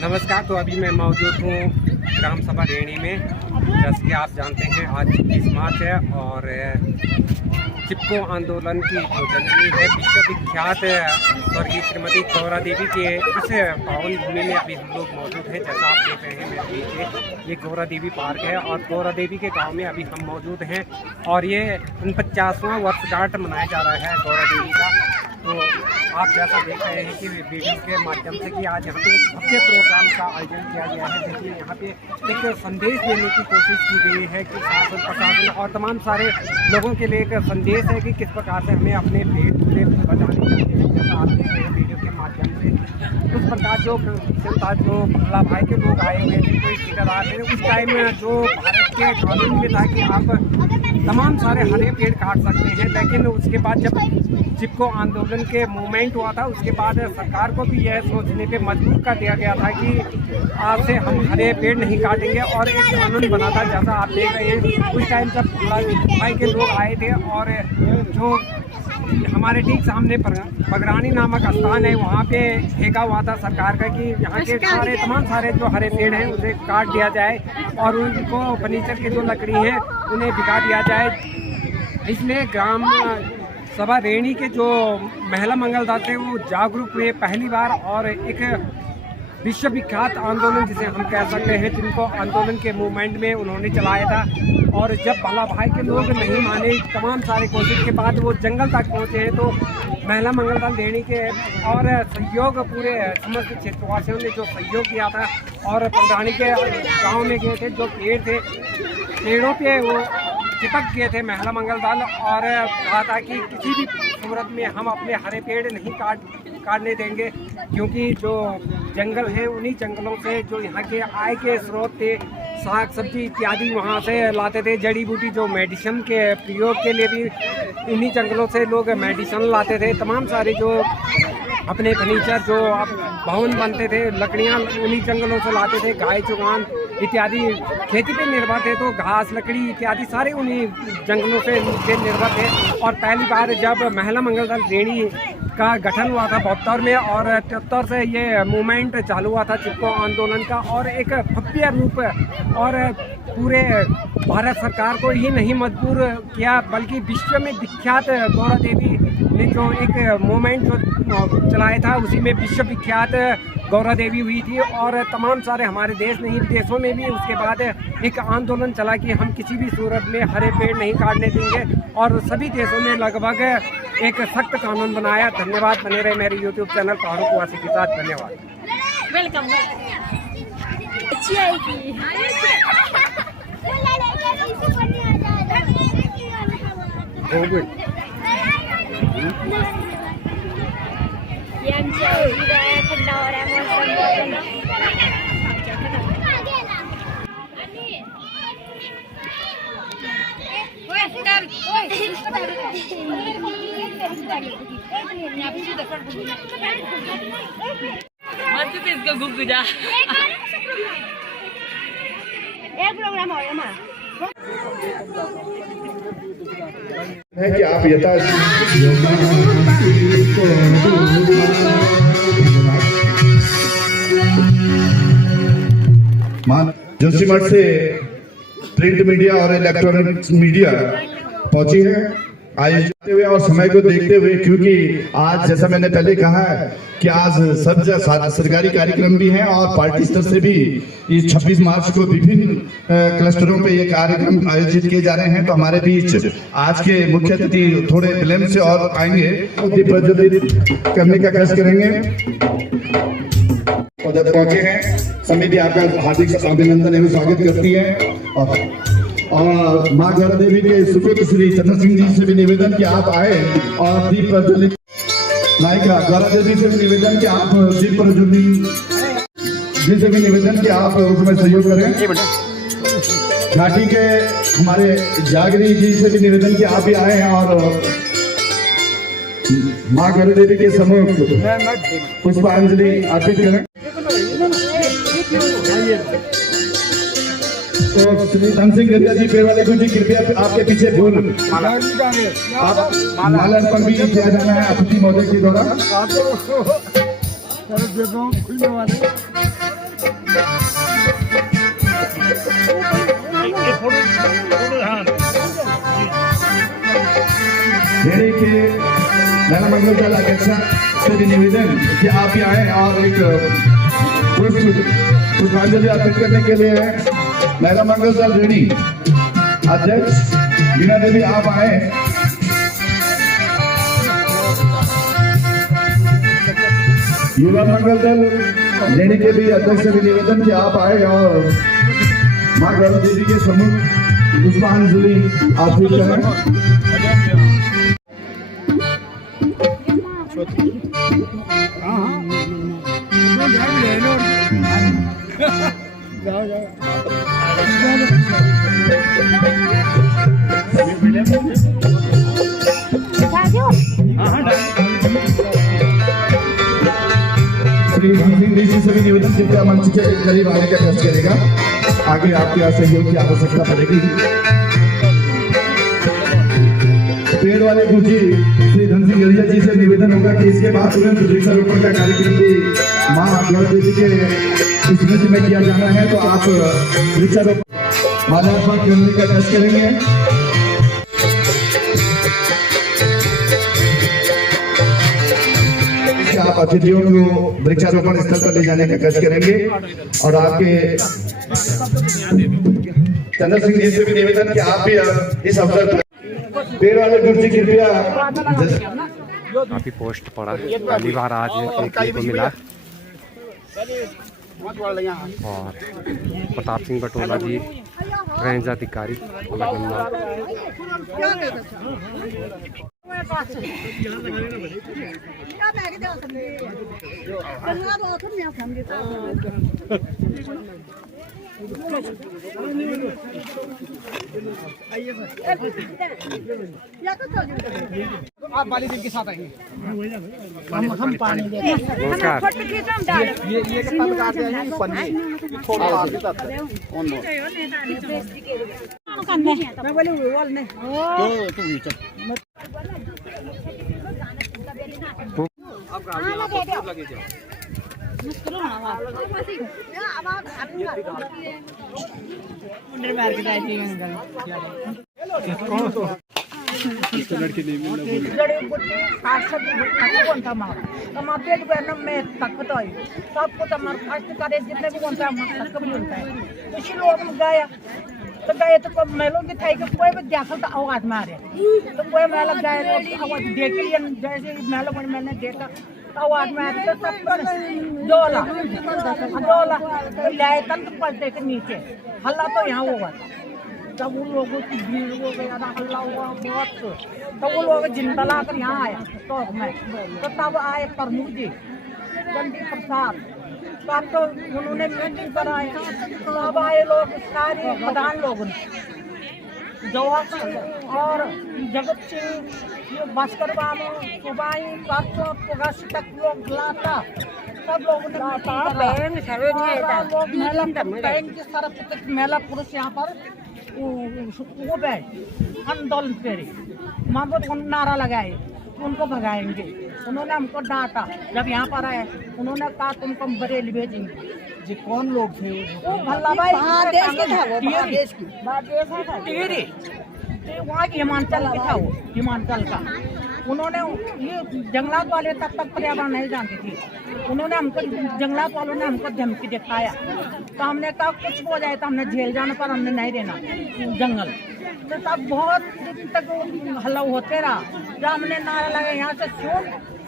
नमस्कार। तो अभी मैं मौजूद हूँ ग्राम सभा रेणी में। जैसे कि आप जानते हैं आज 26 मार्च है और चिपको आंदोलन की जो जननी है विश्वविख्यात स्वर्गीय श्रीमती गौरा देवी के इस पावन भूमि में अभी हम लोग मौजूद हैं। जैसा आप देख रहे हैं मेरे पीछे ये गौरा देवी पार्क है और गौरा देवी के गांव में अभी हम मौजूद हैं और ये 49वां वर्षगांठ मनाया जा रहा है गौरा देवी का। तो आप जैसा देख रहे हैं कि वीडियो के माध्यम से कि आज यहाँ पे एक भव्य प्रोग्राम का आयोजन किया गया है। देखिए यहाँ पे एक संदेश देने की कोशिश की गई है कि शासन प्रशासन और तमाम सारे लोगों के लिए एक संदेश है कि किस प्रकार से हमें अपने पेट पूरे बचाने चाहिए। जैसा आप देख रहे हैं वीडियो के माध्यम से उस प्रकार जो जनता जो भला भाई के लोग आए हुए थे कोई ठेकेदार थे उस टाइम जो भारत के कानून में था कि आप तमाम सारे हरे पेड़ काट सकते हैं, लेकिन उसके बाद जब चिपको आंदोलन के मूवमेंट हुआ था उसके बाद सरकार को भी यह सोचने पे मजबूर कर दिया गया था कि आज से हम हरे पेड़ नहीं काटेंगे और एक कानून बना था। जैसा आप देख रहे हैं उस टाइम जब भाई के लोग आए थे और जो हमारे ठीक सामने पगरानी नामक स्थान है वहाँ पे ठेका हुआ था सरकार का कि यहाँ के तमाम सारे जो हरे पेड़ हैं उसे काट दिया जाए और उनको फर्नीचर की जो लकड़ी है उन्हें बिका दिया जाए। इसलिए ग्राम सभा रेणी के जो महिला मंगल दल थे वो जागरूक हुए पहली बार और एक विश्वविख्यात आंदोलन जिसे हम कह सकते हैं जिनको आंदोलन के मूवमेंट में उन्होंने चलाया था। और जब भला भाई के लोग नहीं माने तमाम सारे कोशिश के बाद वो जंगल तक पहुँचे हैं तो महिला मंगल दल रेणी के और सहयोग पूरे समस्त क्षेत्रवासियों ने जो सहयोग किया था और पगरानी के गाँव में गए थे। जो पेड़ थे पेड़ों पे वो चिपक गए थे महिला मंगल दल और कहा था कि किसी भी सूरत में हम अपने हरे पेड़ नहीं काटने देंगे, क्योंकि जो जंगल हैं उन्हीं जंगलों से जो यहाँ के आय के स्रोत थे साग सब्जी इत्यादि वहाँ से लाते थे। जड़ी बूटी जो मेडिसिन के प्रयोग के लिए भी इन्हीं जंगलों से लोग मेडिसिन लाते थे। तमाम सारे जो अपने फर्नीचर जो भवन बनते थे लकड़ियाँ उन्हीं जंगलों से लाते थे। गाय चुगान इत्यादि खेती पे निर्भर थे तो घास लकड़ी इत्यादि सारे उन्हीं जंगलों से निर्भर थे। और पहली बार जब महिला मंगल दल रेणी का गठन हुआ था 72 में और 73 से ये मूवमेंट चालू हुआ था चिपको आंदोलन का और एक भव्य रूप और पूरे भारत सरकार को ही नहीं मजबूर किया बल्कि विश्व में विख्यात गौरा देवी ने जो एक मूवमेंट जो चलाया था उसी में विश्वविख्यात गौरा देवी हुई थी। और तमाम सारे हमारे देश नहीं विदेशों में भी उसके बाद एक आंदोलन चला कि हम किसी भी सूरत में हरे पेड़ नहीं काटने देंगे और सभी देशों ने लगभग एक सख्त कानून बनाया। धन्यवाद। बने रहे मेरे YouTube चैनल फारूक वासी के साथ। धन्यवाद। वेलकम। अच्छी आएगी। ठंडा हो रहा है मौसम। एक प्रोग्राम हो रहा है कि आप यथा जोशीमठ से प्रिंट मीडिया और इलेक्ट्रॉनिक मीडिया पहुंची है आयोजित हुए और समय को देखते हुए, क्योंकि आज जैसा मैंने पहले कहा है कि आज सब सरकारी कार्यक्रम भी हैं और पार्टी स्तर से भी इस 26 मार्च को विभिन्न क्लस्टरों पे ये कार्यक्रम आयोजित किए जा रहे हैं। तो हमारे बीच आज के मुख्य अतिथि थोड़े विलंब से और आएंगे, प्रज्वलित करने का कष्ट करेंगे। उधर पहुंचे हैं समिति आपका हार्दिक अभिनंदन एवं स्वागत करती है और माँ गौरा देवी के सुपुत्र श्री चंद्र सिंह जी से भी निवेदन कि आप आए और दीप प्रज्वलित नायिका गौरा देवी से भी निवेदन कि आप दीप प्रज्वलित जी से भी निवेदन कि आप उसमें सहयोग करें। घाटी के हमारे जागरी जी से भी निवेदन कि आप भी आए हैं और माँ गौरा देवी के सम्मुख पुष्पांजलि अर्पित करें। तो श्री धन सिंह गंगा जी पेरवाले जी कृपया आपके पीछे फूल आप माला अर्पण भी किया जाना है अतिथि महोदय के द्वारा। मेरे के महिला मंगल दल अध्यक्षा से भी निवेदन कि आप भी आए और एक पुष्पांजलि अर्पित करने के लिए महिला मंगल दल रेडी अध्यक्ष बीना देवी आप आए। युवा मंगल दल रेडी के भी अध्यक्ष से भी निवेदन कि आप आए और माँ गौरव देवी के सम्मुख पुष्पांजलि अर्पित करें। श्री सिंह जी से भी निवेदन कृपया मंच के करीब आने का कष्ट करेगा, आगे आपके यहाँ सहयोग की आवश्यकता पड़ेगी। पेड़ वाले गुरुजी श्री धन सिंह गलिया जी से निवेदन होगा कि इसके बाद तुरंत वृक्षारोपण का कार्यक्रम भी माँ गौरव देवी के स्मृति में किया जाना है, तो आप वृक्षारोपण माल्यार्पण करने का कष्ट करेंगे। आप अतिथियों को वृक्षारोपण स्थल पर ले जाने का कष्ट करेंगे और आपके चंद्र सिंह जी से भी निवेदन कि आप भी इस अवसर पर पेड़ वाले गुरुजी कृपया। काफी पोस्ट पड़ा, पहली बार आज देखने को मिला। और प्रताप सिंह बटोला जी रेंज अधिकारी आप वाली दिन के साथ आएंगे। हम पानी नमस्कार। ये पत्रकार हैं पन्नी थोड़ा आगे तक ऑन मैं बोले वॉल ने तो नीचे अब गाड़ी लगे जाओ। लड़के में ताकत आई सब कुछ हमारे फास्ट कार्य जितने भी होता है हमारे तक भी होता है। इसी लोग गया तो गए तो मेलों की थाई के कोई भी देखा तो आवाज मारे तो कोई मेला गए आवाज देखी जैसे मेलों में मैंने देखा आवाज मारे तो सब पर डोला तो लाए तंत्र पलटे के नीचे हल्ला तो यहाँ हुआ था। तब उन लोगों की भीड़ हो गई, हल्ला हुआ बहुत, तो वो लोग जिंदा ला कर यहाँ आया तो मैं तो तब आए प्रमुख जी चंडी प्रसाद, तब तो उन्होंने मीटिंग कराई, तब आए लोग सारे प्रधान लोगों जवाब और जगत सिंह भास्कर बाबू सुबाई परसों पुगस तक लोग लाता सब लोगों ने मेला पुरुष यहाँ पर वो बैठ आंदोलन करे मामूद नारा लगाए उनको भगाएंगे। उन्होंने हमको डांटा जब यहाँ पर आए, उन्होंने कहा तुमको हम बरेली भेजेंगे। जी कौन लोग थे वो? भल्ला भाई वहाँ की हिमाचल की था वो, हिमाचल का। उन्होंने ये जंगलात वाले तब तक पर्यावरण नहीं जानते थे, उन्होंने हमको जंगलात वालों ने हमको धमकी दिखाया तो हमने कहा कुछ हो जाए तो हमने जेल जाने पर हमने नहीं रहना जंगल। तो तब बहुत तक हल्ला होते रहा, जब हमने नारा लगा यहाँ से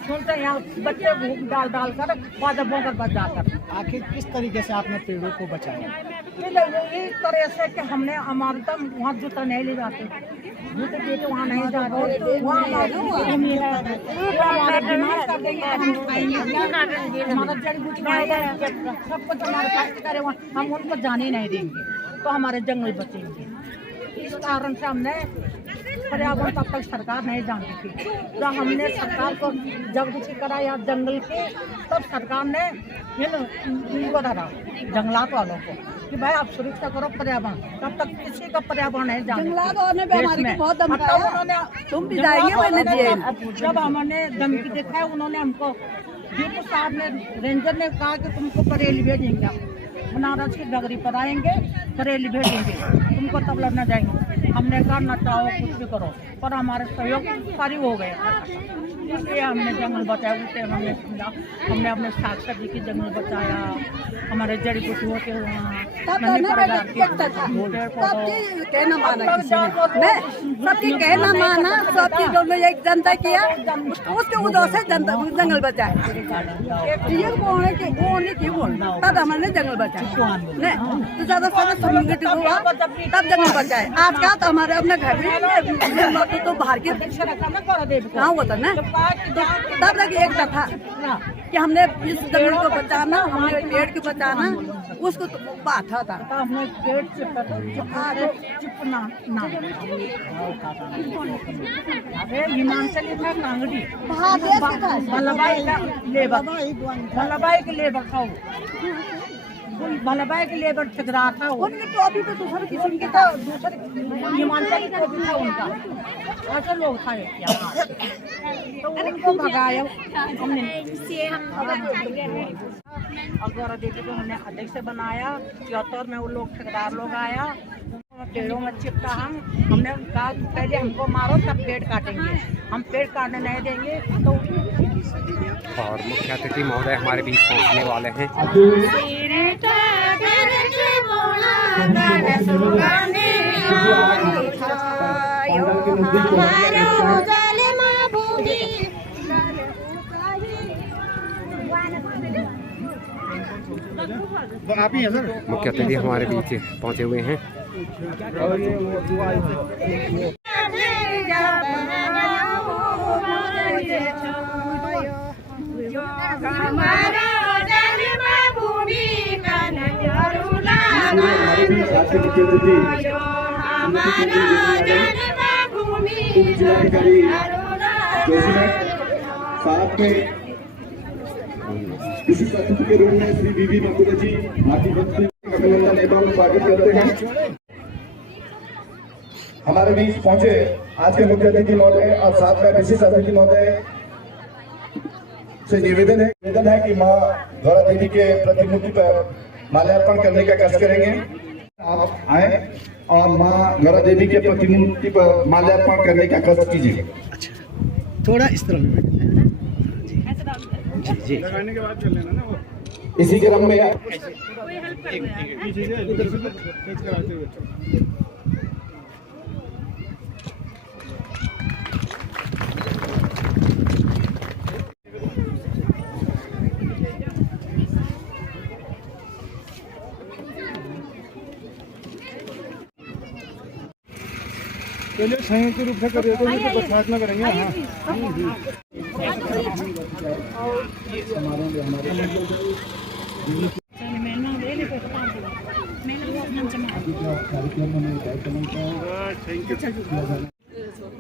सुनते यहाँ बच्चे भूख डाल डाल कर बाजबों कर बच जाकर। आखिर किस तरीके से आपने पेड़ों को बचाया? इस तरह से कि हमने अमानता वहाँ जूता नहीं ले जाते, जूते बेटे वहाँ नहीं जाते, वहाँ हमारे बीमार कर देंगे, हमारा जड़ी बूटी सब कुछ हमारे पास करे, हम उनको जाने नहीं देंगे तो हमारे जंगल बचेंगे। इस कारण से हमने पर्यावरण तब तक सरकार नहीं जानती थी, जब हमने सरकार को जागृति कराया जंगल के, तब सरकार ने इनको धरा जंगलात वालों को कि भाई आप सुरक्षा करो पर्यावरण, तब तक किसी का पर्यावरण नहीं जानते। जब हमने धमकी दिखाया उन्होंने हमको डीपू साहब ने रेंजर ने कहा कि तुमको बरेली भेजेंगे, बनारस की डगरी पर आएंगे, बरेली भेजेंगे, तुमको तब लड़ना जाएंगे। हमने कहा न चाहो कुछ भी करो, पर हमारे सहयोग सारी हो गए, इसलिए हमने जंगल बचाया। उसे हमने समझा, हमने अपने साक्षर जी की जंगल बचाया, हमारे जड़ी बूटी होते हुए सबकी कहना माना, सब चीजों में एक जनता किया, उसके उदय से जनता जंगल बचाए। ये बोलने की तब हमने जंगल बचाया, नहीं तो ज्यादा संगठित हुआ तब जंगल बचाए। आज का तो हमारे अपने घर में तो बाहर के कहाँ होता ना, तब लगे एक था कि हमने इस जंगल को बचाना, हमने पेड़ को बचाना, उसको तो बात था। हमने पेड़ चिपना हिमांचली था कांगड़ी, भलाबाई का लेबर, भलाबाई के लेबर खाओ, भलाबाई के लेबर ठकरा था। उनकी टॉपी पे दूसरे किस्म की था, दूसरे हिमांचली टॉपी था उनका, ऐसे लोग था यहाँ, तो उनको भगाया हमने। अगर देखिए तो हमने अध्यक्ष से बनाया, 74 में वो लोग ठेकेदार लोग आया, पेड़ों में चिपटा हमने कहा पहले हमको मारो तब पेड़ काटेंगे, हम पेड़ काटने नहीं देंगे। तो और मुख्य अतिथि महोदय हमारे बीच पहुंचने वाले हैं। आप ही हैं सर? मुख्य अतिथि हमारे बीच पहुंचे हुए हैं। साथ में विशिष्ट अतिथि के रूप में श्री बीबी मकुदा जी हाथी बंसी अभिनंदन एवं स्वागत करते हैं। हमारे बीच पहुंचे आज के मुख्य अतिथि महोदय और साथ में विशिष्ट अतिथि महोदय से निवेदन है कि मां गौरा देवी के प्रतिमूर्ति पर माल्यार्पण करने का कष्ट करेंगे। आप आए और मां गौरा देवी के प्रतिमूर्ति पर माल्यार्पण करने का कष्ट कीजिए। थोड़ा इस तरफ जी लगाने के बाद चल लेना ना वो। इसी क्रम में पीछे से इधर से तेज कराते हुए चलिए संयुक्त रूप से करिए तो बरसात में करेंगे। हाँ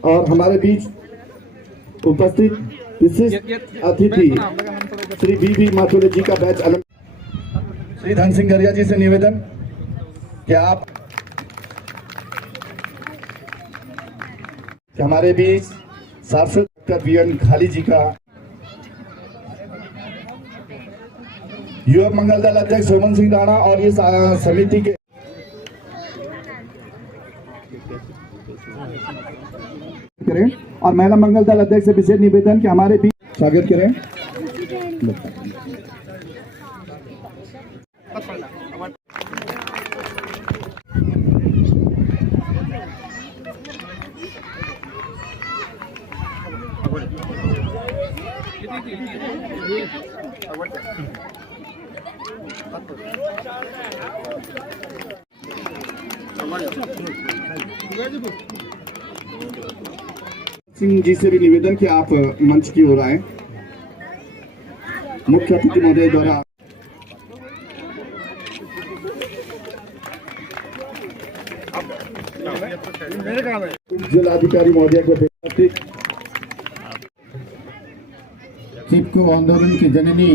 और हमारे बीच उपस्थित विशिष्ट अतिथि श्री बीबी माथुरे जी का बैच अलग। श्री धन सिंह गरिया जी से निवेदन कि आप हमारे बीच सांसद डॉक्टर बीएन खाली जी का, युवा मंगल दल अध्यक्ष सोमन सिंह राणा और इस समिति के करें और महिला मंगल दल अध्यक्ष से विशेष निवेदन कि हमारे बीच स्वागत करें। सिंह जी से भी निवेदन कि आप मंच की ओर आए। मुख्य अतिथि महोदय द्वारा जिलाधिकारी महोदय को चिपको आंदोलन की जननी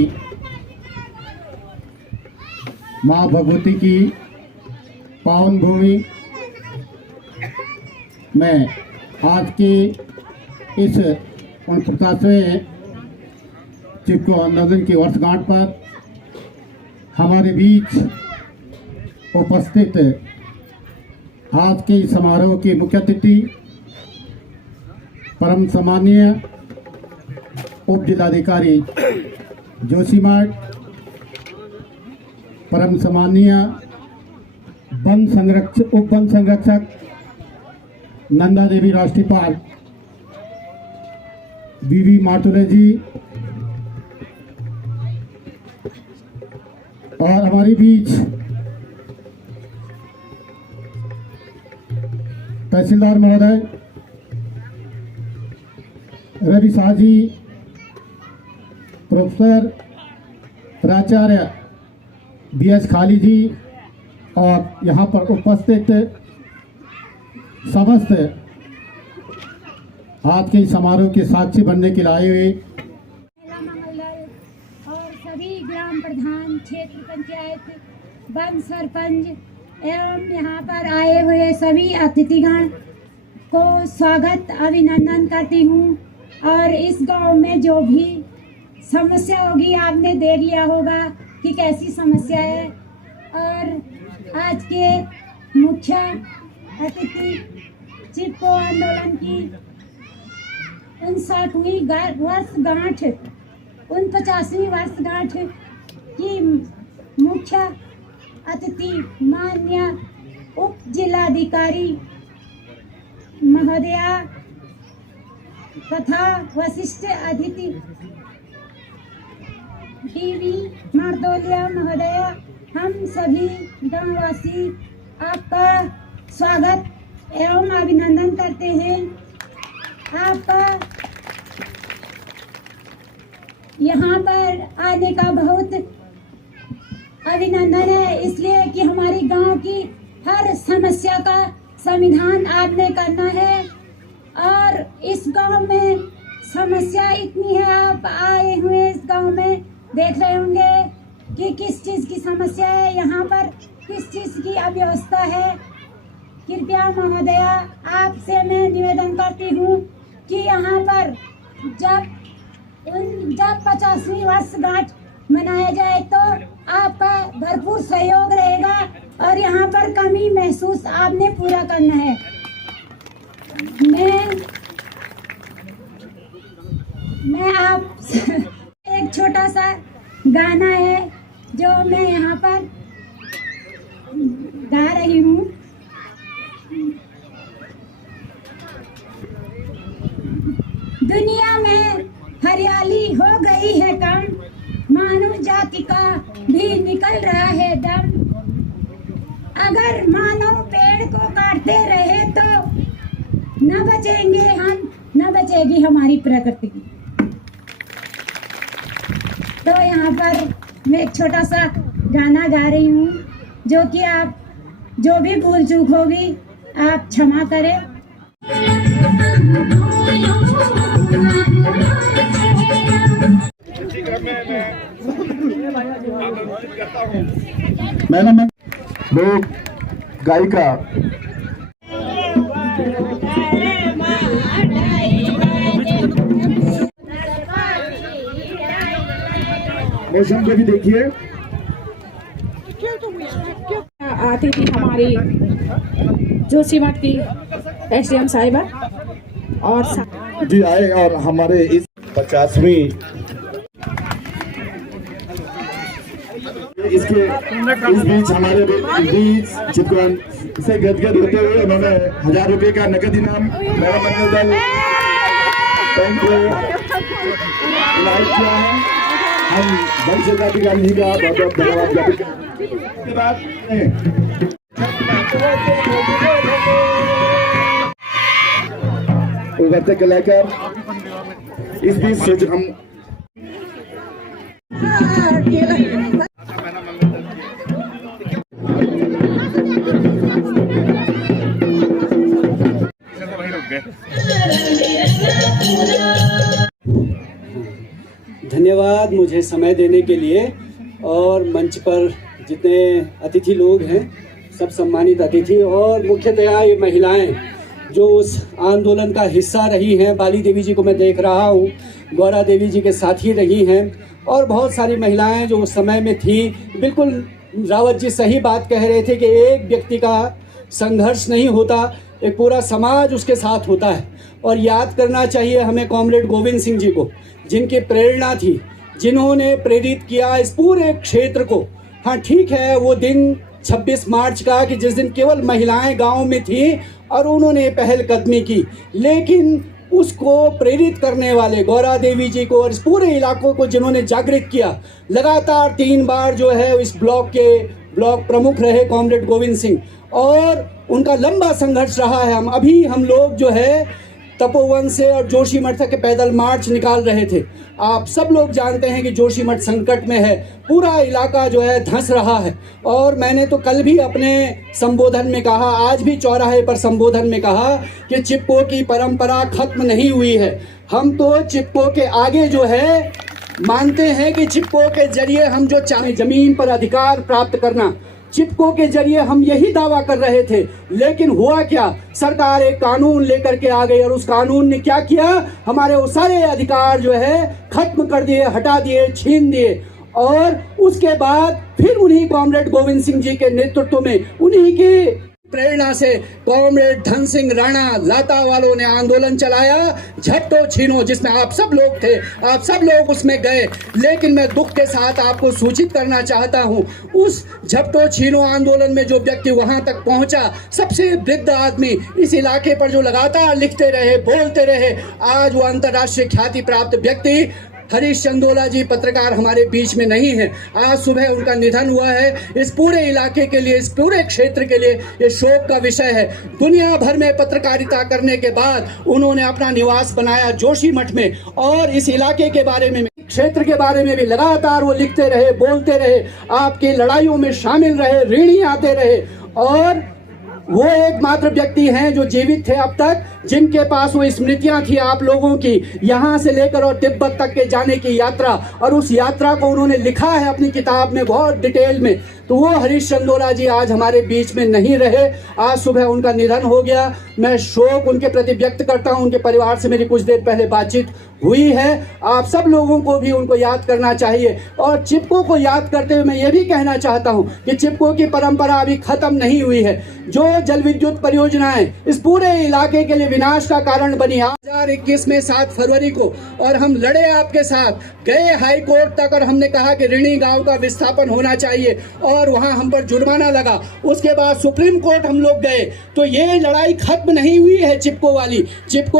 मां भगवती की पावन भूमि में आज की इस 49वें चिपको आंदोलन की वर्षगांठ पर हमारे बीच उपस्थित आज के समारोह के मुख्य अतिथि परम सम्मानीय उप जिलाधिकारी जोशीमठ, परम सम्मानीय उप वन संरक्षक नंदा देवी राष्ट्रीयपाल बीवी मातुले जी और हमारे बीच तहसीलदार महोदय रवि शाह जी, प्रोफेसर प्राचार्य BS खाली जी और यहाँ पर उपस्थित समस्त आज के समारोह के साक्षी बनने के लिए आए हुए और सभी ग्राम प्रधान, क्षेत्र पंचायत, वन सरपंच एवं यहाँ पर आए हुए सभी अतिथिगण को स्वागत अभिनंदन करती हूँ। और इस गांव में जो भी समस्या होगी आपने देख लिया होगा कि कैसी समस्या है। और आज के मुख्य अतिथि चिपको आंदोलन की 59वीं वर्षगांठ 49वीं वर्षगांठ की मुख्य अतिथि माननीय उप जिलाधिकारी महोदया तथा वरिष्ठ अतिथि डीवी मारदोलिया महोदया, हम सभी गांववासी आपका स्वागत एवं अभिनंदन करते हैं। आपका यहाँ पर आने का बहुत अभिनंदन है, इसलिए कि हमारी गांव की हर समस्या का समाधान आपने करना है। और इस गांव में समस्या इतनी है, आप आए हुए इस गांव में देख रहे होंगे कि किस चीज़ की समस्या है, यहाँ पर किस चीज़ की अव्यवस्था है। कृपया महोदया आपसे मैं निवेदन करती हूँ कि यहाँ पर जब 50वीं वर्षगांठ मनाया जाए तो आपका भरपूर सहयोग रहेगा और यहाँ पर कमी महसूस आपने पूरा करना है। मैं आप एक छोटा सा गाना है जो मैं यहाँ पर गा रही हूँ। दुनिया में हरियाली हो गई है कम, मानव जाति का भी निकल रहा है दम। अगर मानव पेड़ को काटते रहे तो न बचेंगे हम, न बचेगी हमारी प्रकृति। तो यहाँ पर मैं एक छोटा सा गाना गा रही हूँ जो कि आप जो भी भूल चूक होगी आप क्षमा करें। मैडम लोग गायिका मौसम को भी देखिए। आती थी हमारी जोशीमठ की SDM साहिबा और जी आए और हमारे इस 50वीं इस बीच हमारे बीच चिपकन से गदगद होते हुए उन्होंने 1000 रुपए का नकद इनाम मेरा मंगल दल बैंक को इनायत किया है। हम वन क्षेत्राधिकारी जी का बहुत बहुत धन्यवाद ज्ञापित करते हैं। उभरते कलाकार इस बीच सोच हम धन्यवाद मुझे समय देने के लिए। और मंच पर जितने अतिथि लोग हैं सब सम्मानित अतिथि और मुख्यतया ये महिलाएं जो उस आंदोलन का हिस्सा रही हैं। बाली देवी जी को मैं देख रहा हूँ गौरा देवी जी के साथ ही रही हैं और बहुत सारी महिलाएं जो उस समय में थी। बिल्कुल रावत जी सही बात कह रहे थे कि एक व्यक्ति का संघर्ष नहीं होता, एक पूरा समाज उसके साथ होता है। और याद करना चाहिए हमें कॉमरेड गोविंद सिंह जी को, जिनकी प्रेरणा थी, जिन्होंने प्रेरित किया इस पूरे क्षेत्र को। हाँ ठीक है, वो दिन 26 मार्च का कि जिस दिन केवल महिलाएं गांव में थी और उन्होंने पहलकदमी की, लेकिन उसको प्रेरित करने वाले गौरा देवी जी को और इस पूरे इलाकों को जिन्होंने जागृत किया, लगातार 3 बार जो है इस ब्लॉक के ब्लॉक प्रमुख रहे कॉमरेड गोविंद सिंह, और उनका लंबा संघर्ष रहा है। हम लोग जो है तपोवन से और जोशीमठ तक के पैदल मार्च निकाल रहे थे। आप सब लोग जानते हैं कि जोशीमठ संकट में है, पूरा इलाका जो है धंस रहा है। और मैंने तो कल भी अपने संबोधन में कहा, आज भी चौराहे पर संबोधन में कहा कि चिपको की परंपरा खत्म नहीं हुई है। हम तो चिपको के आगे जो है मानते हैं कि चिपको के जरिए हम जो चाहे जमीन पर अधिकार प्राप्त करना, चिपको के जरिए हम यही दावा कर रहे थे। लेकिन हुआ क्या, सरकार एक कानून लेकर के आ गई और उस कानून ने क्या किया, हमारे वो सारे अधिकार जो है खत्म कर दिए, हटा दिए, छीन दिए। और उसके बाद फिर उन्हीं कॉमरेड गोविंद सिंह जी के नेतृत्व में, उन्हीं की प्रेरणा से कॉमरेड धन सिंह राणा लाता वालों ने आंदोलन चलाया, झपटो छीनो, जिसमें आप सब लोग थे, आप सब लोग उसमें गए। लेकिन मैं दुख के साथ आपको सूचित करना चाहता हूं, उस झपटो छीनो आंदोलन में जो व्यक्ति वहां तक पहुंचा, सबसे वृद्ध आदमी, इस इलाके पर जो लगातार लिखते रहे, बोलते रहे, आज वो अंतर्राष्ट्रीय ख्याति प्राप्त व्यक्ति हरीश चंदोला जी पत्रकार हमारे बीच में नहीं है। आज सुबह उनका निधन हुआ है। इस पूरे इलाके के लिए, इस पूरे क्षेत्र के लिए ये शोक का विषय है। दुनिया भर में पत्रकारिता करने के बाद उन्होंने अपना निवास बनाया जोशीमठ में, और इस इलाके के बारे में, क्षेत्र के बारे में भी लगातार वो लिखते रहे, बोलते रहे, आपकी लड़ाइयों में शामिल रहे, ऋणी आते रहे। और वो एकमात्र व्यक्ति हैं जो जीवित थे अब तक, जिनके पास वो स्मृतियां थी आप लोगों की, यहाँ से लेकर और तिब्बत तक के जाने की यात्रा, और उस यात्रा को उन्होंने लिखा है अपनी किताब में बहुत डिटेल में। तो वो हरीश चंदोला जी आज हमारे बीच में नहीं रहे, आज सुबह उनका निधन हो गया। मैं शोक उनके प्रति व्यक्त करता हूं। उनके परिवार से मेरी कुछ देर पहले बातचीत हुई है। आप सब लोगों को भी उनको याद करना चाहिए। और चिपको को याद करते हुए मैं ये भी कहना चाहता हूं कि चिपको की परंपरा अभी खत्म नहीं हुई है। जो जल विद्युत परियोजनाएं इस पूरे इलाके के लिए विनाश का कारण बनी 2021 में 7 फरवरी को, और हम लड़े आपके साथ, गए हाई कोर्ट तक, और हमने कहा कि ऋणी गांव का विस्थापन होना चाहिए, और वहां हम पर जुर्माना लगा। उसके बाद सुप्रीम कोर्ट हम लोग गए। तो ये लड़ाई खत्म नहीं हुई है। चिपको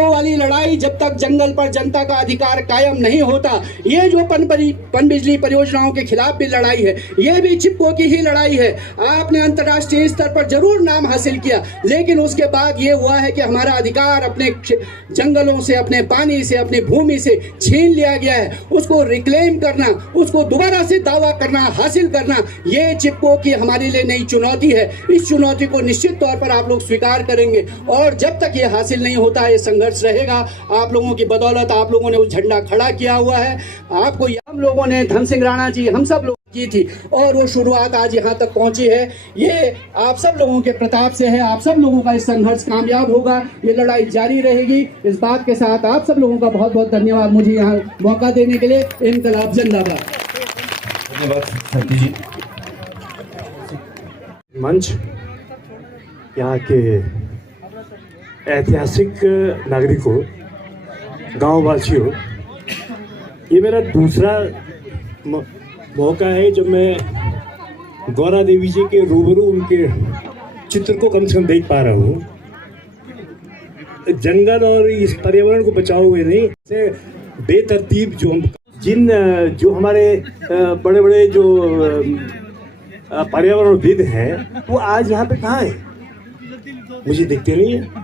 वाली लड़ाई, जब तक जंगल पर जनता का अधिकार कायम नहीं होता। ये जो पनबिजली परियोजनाओं के खिलाफ भी लड़ाई है, ये भी चिपको की ही लड़ाई है। आपने अंतर्राष्ट्रीय स्तर पर जरूर नाम हासिल किया, लेकिन उसके बाद ये हुआ है कि हमारा अधिकार अपने जंगलों से, अपने पानी से, अपनी भूमि से छीन लिया गया है। उसको रिक्लेम करना, उसको दोबारा से दावा करना, हासिल करना, ये चिपको की हमारे लिए नई चुनौती है। इस चुनौती को निश्चित तौर पर आप लोग स्वीकार करेंगे, और जब तक ये हासिल नहीं होता है, ये संघर्ष रहेगा। आप लोगों की बदौलत आप लोगों ने उस झंडा खड़ा किया हुआ है। आपको, हम लोगों ने, धन सिंह राणा जी, हम सब लोग की थी, और वो शुरुआत आज यहाँ तक पहुंची है। ये आप सब लोगों के प्रताप से है। आप सब लोगों का इस संघर्ष कामयाब होगा, ये लड़ाई जारी रहेगी। इस बात के साथ आप सब लोगों का बहुत बहुत धन्यवाद मुझे यहाँ मौका देने के लिए। इनकलाब जिंदाबाद। धन्यवाद सती जी। मंच, यहाँ के ऐतिहासिक नागरिकों, गांव वासियों, ये मेरा दूसरा मौका है जब मैं गौरा देवी जी के रूबरू उनके चित्र को कम से कम देख पा रहा हूँ। जंगल और इस पर्यावरण को बचाओ हुए नहीं, से बेतरतीब जो हमारे बड़े बड़े जो पर्यावरणविद हैं, वो आज यहाँ पे कहाँ है, मुझे दिखते नहीं है।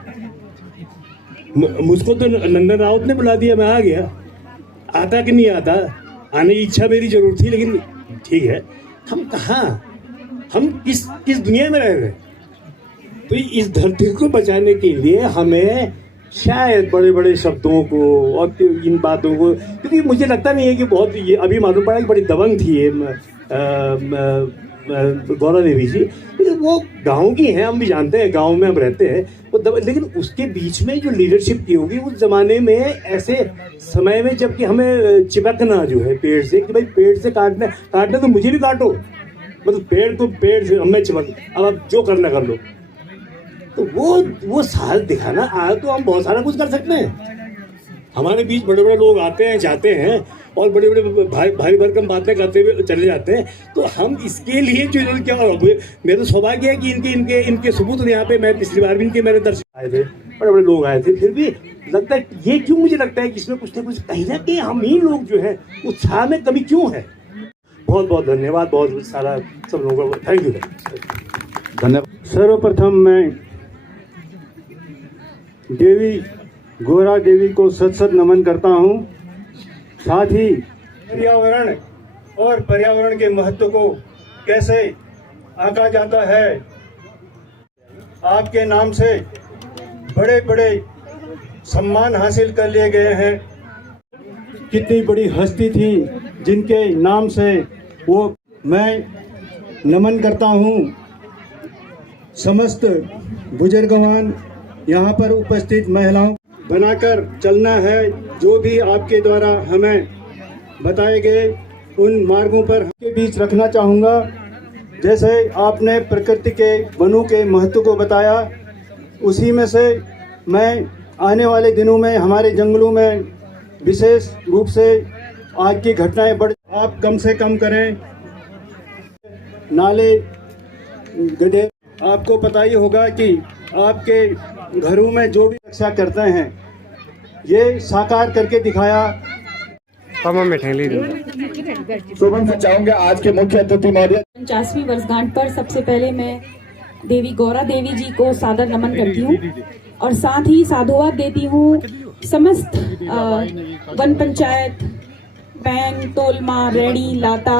मुझको तो नंदन राउत ने बुला दिया, मैं आ गया। आता कि नहीं आता, आने की इच्छा मेरी जरूर थी, लेकिन ठीक है, हम कहाँ, हम किस दुनिया में रह रहे हैं। तो इस धरती को बचाने के लिए हमें शायद बड़े बड़े शब्दों को और इन बातों को, क्योंकि मुझे लगता नहीं है कि बहुत, ये अभी मालूम पड़ा कि बड़ी दबंग थी ये गौरा देवी जी। वो गाँव की हैं, हम भी जानते हैं, गाँव में हम रहते हैं। वो लेकिन उसके बीच में जो लीडरशिप की होगी उस जमाने में, ऐसे समय में जबकि हमें चिपकना जो है पेड़ से, कि भाई पेड़ से काटना तो मुझे भी काटो, मतलब पेड़ से हमें चिपक, अब आप जो करना कर लो। तो वो साल दिखाना, आज तो हम बहुत सारा कुछ कर सकते हैं। हमारे बीच बड़े बड़े लोग आते हैं जाते हैं और बड़े बड़े भारी भरकम बातें करते हुए चले जाते हैं। तो हम इसके लिए जो क्या, मेरा तो सौभाग्य है कि इनके सबूत यहाँ पे, मैं पिछली बार भी इनके मेरे दर्शन आए थे, बड़े बड़े लोग आए थे। फिर भी लगता है ये क्यों, मुझे लगता है कि इसमें कुछ ना कुछ कहीं ना कहीं हम ही लोग जो है उत्साह में कमी क्यों है। बहुत बहुत धन्यवाद, बहुत सारा सब लोगों को थैंक यू। धन्यवाद। सर्वप्रथम मैं देवी गोरा देवी को सत सत नमन करता हूँ। साथ ही पर्यावरण और पर्यावरण के महत्व को कैसे आंका जाता है, आपके नाम से बड़े बड़े सम्मान हासिल कर लिए गए हैं। कितनी बड़ी हस्ती थी जिनके नाम से वो मैं नमन करता हूँ। समस्त बुजुर्गवान, यहाँ पर उपस्थित महिलाओं, बनाकर चलना है जो भी आपके द्वारा हमें बताए गए उन मार्गों पर के बीच रखना चाहूँगा। जैसे आपने प्रकृति के वनों के महत्व को बताया, उसी में से मैं आने वाले दिनों में हमारे जंगलों में विशेष रूप से आज की घटनाएं बढ़, आप कम से कम करें। नाले गड्ढे, आपको पता ही होगा कि आपके घरों में जो भी रक्षा करते हैं ये साकार करके दिखाया। शोभन से चाहूंगा आज के मुख्य अतिथि महोदय। 50वीं वर्षगांठ पर सबसे पहले मैं देवी गौरा देवी जी को सादर नमन करती हूँ और साथ ही साधुवाद देती हूँ समस्त वन पंचायत, बैंग, तोलमा, रेणी, लाता,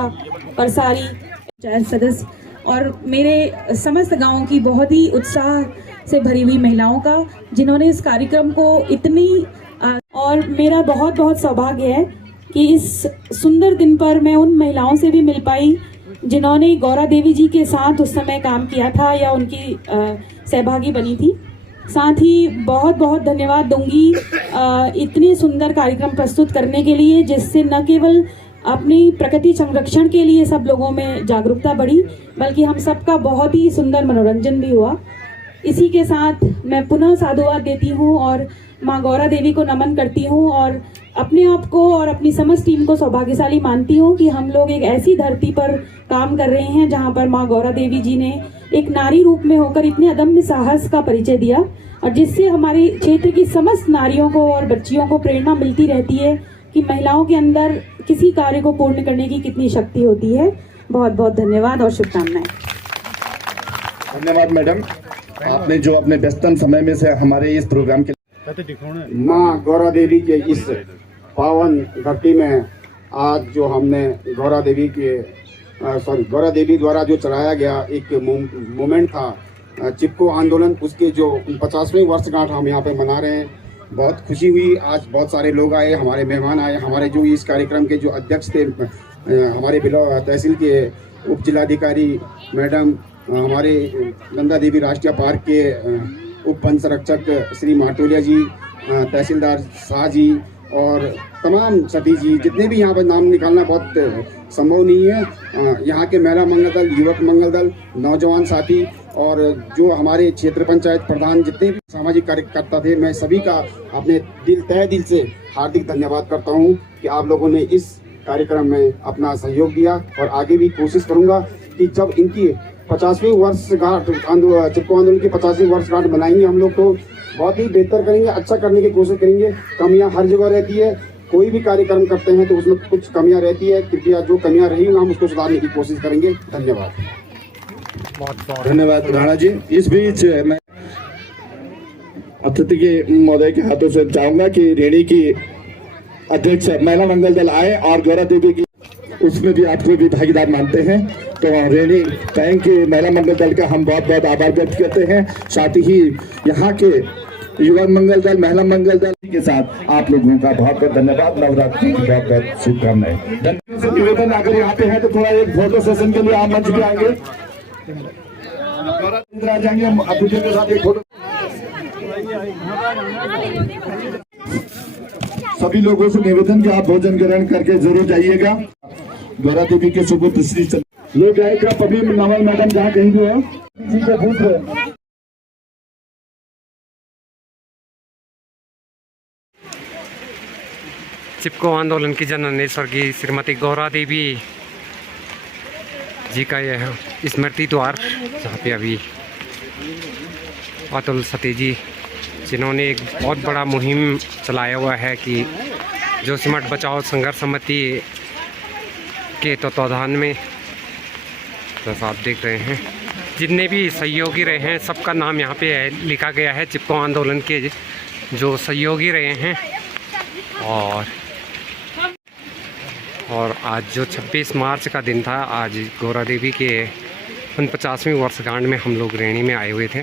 परसारी पंचायत सदस्य और मेरे समस्त गांवों की बहुत ही उत्साह से भरी हुई महिलाओं का, जिन्होंने इस कार्यक्रम को इतनी, और मेरा बहुत बहुत सौभाग्य है कि इस सुंदर दिन पर मैं उन महिलाओं से भी मिल पाई जिन्होंने गौरा देवी जी के साथ उस समय काम किया था या उनकी सहभागी बनी थी। साथ ही बहुत बहुत धन्यवाद दूंगी इतने सुंदर कार्यक्रम प्रस्तुत करने के लिए, जिससे न केवल अपनी प्रकृति संरक्षण के लिए सब लोगों में जागरूकता बढ़ी, बल्कि हम सबका बहुत ही सुंदर मनोरंजन भी हुआ। इसी के साथ मैं पुनः साधुवाद देती हूँ और माँ गौरा देवी को नमन करती हूँ और अपने आप को और अपनी समस्त टीम को सौभाग्यशाली मानती हूँ कि हम लोग एक ऐसी धरती पर काम कर रहे हैं जहाँ पर माँ गौरा देवी जी ने एक नारी रूप में होकर इतने अदम्य साहस का परिचय दिया, और जिससे हमारे क्षेत्र की समस्त नारियों को और बच्चियों को प्रेरणा मिलती रहती है कि महिलाओं के अंदर किसी कार्य को पूर्ण करने की कितनी शक्ति होती है। बहुत बहुत धन्यवाद और शुभकामनाएं। धन्यवाद मैडम, आपने जो अपने व्यस्तम समय में से हमारे इस प्रोग्राम के माँ गौरा देवी के इस पावन धरती में आज जो हमने गौरा देवी द्वारा जो चलाया गया एक मूवमेंट था चिपको आंदोलन, उसके जो 50वीं वर्षगांठ हम यहाँ पे मना रहे हैं। बहुत खुशी हुई, आज बहुत सारे लोग आए, हमारे मेहमान आए, हमारे जो इस कार्यक्रम के जो अध्यक्ष थे हमारे बिलौर तहसील के उप जिलाधिकारी मैडम, हमारे नंदा देवी राष्ट्रीय पार्क के उप वन संरक्षक श्री माटोलिया जी, तहसीलदार शाह जी और तमाम सती जी, जितने भी यहाँ पर नाम निकालना बहुत संभव नहीं है। यहाँ के महिला मंगल दल, युवक मंगल दल, नौजवान साथी और जो हमारे क्षेत्र पंचायत प्रधान, जितने भी सामाजिक कार्यकर्ता थे, मैं सभी का अपने तहे दिल से हार्दिक धन्यवाद करता हूँ कि आप लोगों ने इस कार्यक्रम में अपना सहयोग दिया। और आगे भी कोशिश करूँगा कि जब इनकी 50वीं वर्षगांठ चिपको आंदोलन की 50वीं वर्षगांठ मनाएंगे हम लोग, तो बहुत ही बेहतर करेंगे, अच्छा करने की कोशिश करेंगे। कमियां हर जगह रहती है, कोई भी कार्यक्रम करते हैं तो उसमें कुछ कमियां रहती है, कृपया जो कमियां रही हम उसको सुधारने की कोशिश करेंगे। धन्यवाद। धन्यवाद राणा जी। इस बीच मैं अतिथि के महोदय के हाथों से चाहूंगा कि रेणी की अध्यक्ष महिला मंगल दल आए और गौरा देवी की उसमें भी आपको भी भागीदार मानते हैं। तो रेणी बैंक के महिला मंगल दल का हम बहुत बहुत आभार व्यक्त करते हैं। साथ ही यहाँ के युवा मंगल दल, महिला मंगल दल के साथ आप लोगों का बहुत बहुत धन्यवाद। नवरात्रि की बहुत बहुत शुभकामनाएं। निवेदन अगर यहाँ पे है तो थोड़ा एक फोटो सेशन के लिए आप मंच पे आएंगे, जाएंगे हम के साथ एक फोटो। सभी लोगों से निवेदन कि आप भोजन ग्रहण करके जरूर जाइएगा। गौरा देवी के सुपुत्र श्री लोग गायिका पबी नवल मैडम जहाँ कहीं भी हो जी के पूछ रहे। चिपको आंदोलन की जननी स्वर्गीय श्रीमती गौरा देवी जी का यह स्मृति द्वार, जहाँ पे अभी अतुल सती जी जिन्होंने एक बहुत बड़ा मुहिम चलाया हुआ है कि जोशीमठ बचाओ संघर्ष समिति के तत्वाधान में, जैसा आप देख रहे हैं जितने भी सहयोगी रहे हैं सबका नाम यहाँ पे लिखा गया है। चिपको आंदोलन के जो सहयोगी रहे हैं और आज जो 26 मार्च का दिन था, आज गौरा देवी के 49वीं वर्षगांठ में हम लोग रेणी में आए हुए थे।